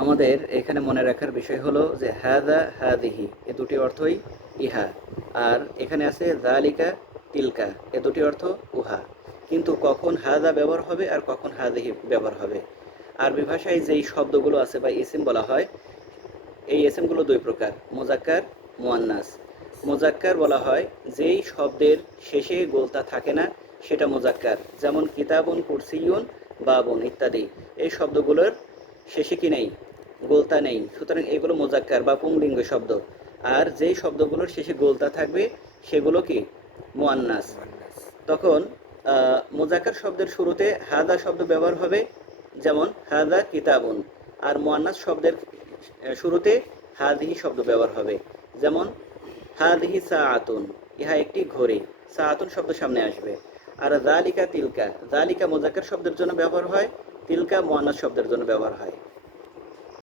আমাদের এখানে মনে রাখার বিষয় হলো যে হাদা হাদিহি এ দুটি অর্থই ইহা, আর এখানে আছে যালিকা তিলকা এ দুটি অর্থ উহা। কিন্তু কখন হাদা ব্যবহার হবে আর কখন হাদিহি ব্যবহার হবে, আরবি ভাষায় যেই শব্দগুলো আছে বা ইসিম বলা হয়, এই ইসিমগুলো দুই প্রকার, মুজাক্কার, মুয়ান্নাস। মুজাক্কার বলা হয় যেই শব্দের শেষে গোলতা থাকে না, সেটা মুজাক্কার। যেমন কিতাবুন, কুরসিয়ুন, বাবুন ইত্যাদি, এই শব্দগুলোর শেষে কি নেই, গোলতা নেই, সুতরাং এগুলো মুজাক্কার বা পুংলিঙ্গ শব্দ। আর যেই শব্দগুলোর শেষে গোলতা থাকবে সেগুলো কি, মুয়ান্নাস। মুয়ান্নাস। তখন মুজাক্কার শব্দের শুরুতে হাদা শব্দ ব্যবহার হবে, যেমন হাদা কিতাবুন। আর মুয়ান্নাস শব্দের শুরুতে হাদিহি শব্দ ব্যবহার হবে, যেমন হাদিহি সাআতুন, ইহা একটি ঘড়ি। সাআতুন শব্দ সামনে আসবে। আর যালিকা তিলকা, যালিকা মুজাক্কার শব্দের জন্য ব্যবহার হয়, তিলকা মুয়ান্নাস শব্দের জন্য ব্যবহার হয়।